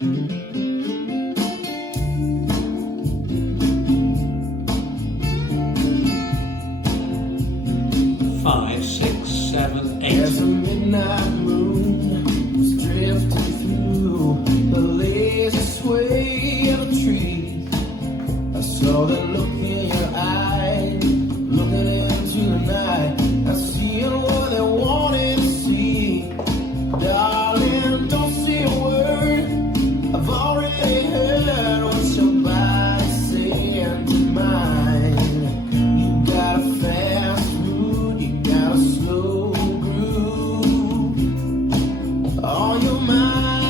Five, six, seven, eight. As a midnight moon was drifting through the lazy sway of a tree, I saw the look in your eye, looking into the night. I see what they wanted to see. Darling, don't say a word. I've already heard what your body's saying to mine. You got a fast mood, you got a slow groove on your mind.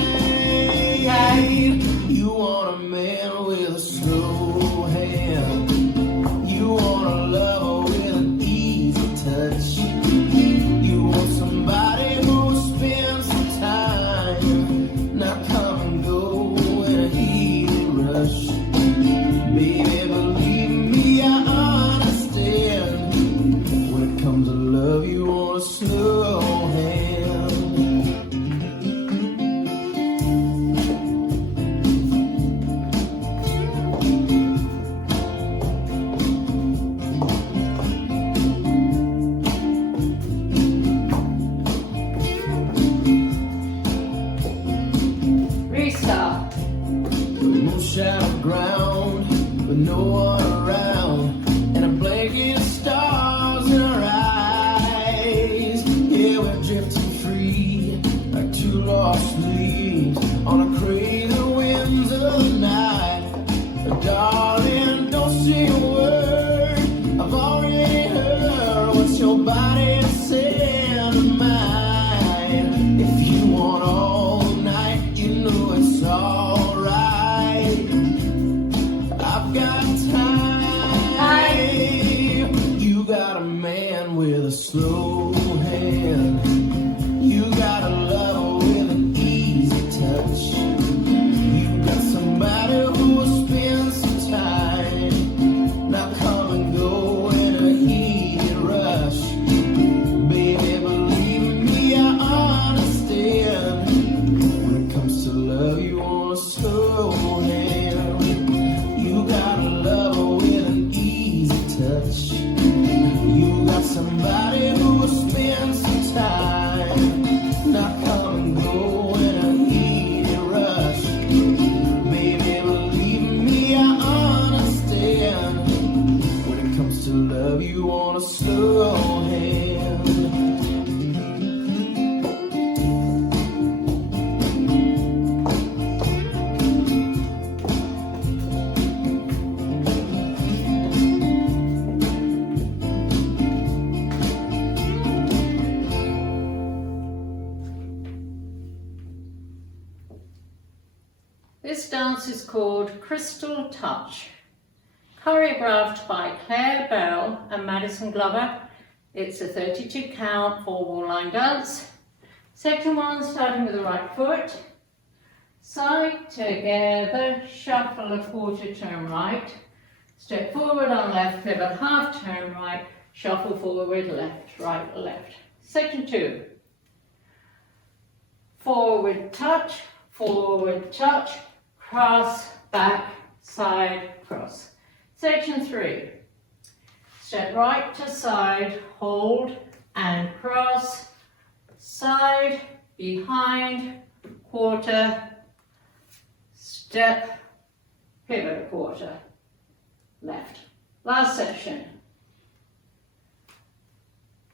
You want a man with a slow hand. You want a lover with an easy touch. You want somebody who will spend some time, not come and go in a heated rush. Baby, believe me, I understand. When it comes to love, you want a slow hand. Restart. The moon shadow ground with no one around, and a blanket of stars in our eyes. Yeah, we're drifting free like two lost leaves on a crazy winds of the night. Darling, don't say a word. I've already heard what your body said to mine. If you want all night, you know it's alright. I've got time. You got a man with a slow hand. You got a lover with an easy touch. You got somebody who will spend some time, not come and go in a heated rush. Baby, believe me, I understand. When it comes to love, you want a slow hand. You got a lover with an easy touch. You got somebody who will spend some time, not come and go in a heated rush. Baby, believe me, I understand. When it comes to love, you want a slow hand. This dance is called Crystal Touch, choreographed by Claire Bell and Madison Glover. It's a 32 count, 4-wall line dance. Section 1, starting with the right foot. Side together, shuffle a quarter turn right. Step forward on left, pivot half turn right, shuffle forward, left, right, left. Section 2. Forward touch, cross, back, side, cross. Section 3. Step right to side, hold and cross, side, behind, quarter, step, pivot a quarter, left. Last section.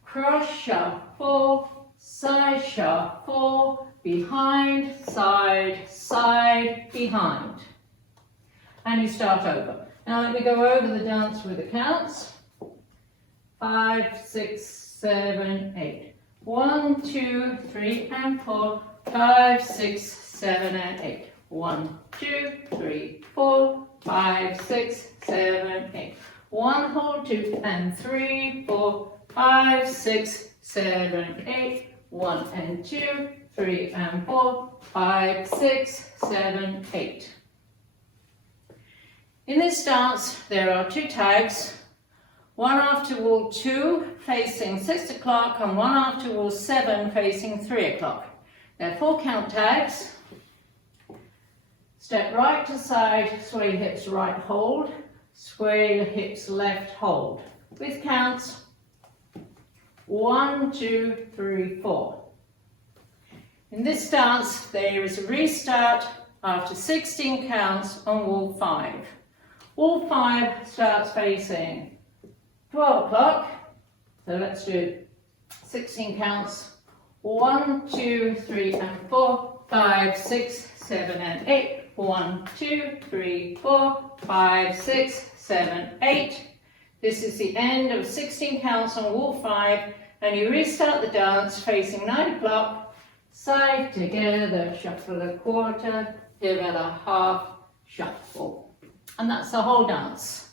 Cross shuffle, side shuffle, behind, side, side, behind. And you start over. Now let me go over the dance with the counts. 5, 6, 7, 8. 1, 2, 3, and 4. 5, 6, 7, and 8. 1, 2, 3, 4, 5, 6, 7, 8. 1, hold, 2, and 3, 4, 5, 6, 7, 8. 1 and 2, 3 and 4, 5, 6, 7, 8. In this dance, there are 2 tags, one after wall 2 facing 6 o'clock and one after wall 7 facing 3 o'clock. They're 4 count tags. Step right to side, sway your hips right, hold. Sway your hips left, hold. With counts 1, 2, 3, 4. In this dance, there is a restart after 16 counts on wall 5. Wall 5 starts facing 12 o'clock. So let's do 16 counts. 1, 2, 3, and 4, 5, 6, 7, and 8. 1, 2, 3, 4, 5, 6, 7, 8. This is the end of 16 counts on wall 5, and you restart the dance facing 9 o'clock, side together, shuffle a quarter, pivot a half, shuffle. And that's the whole dance.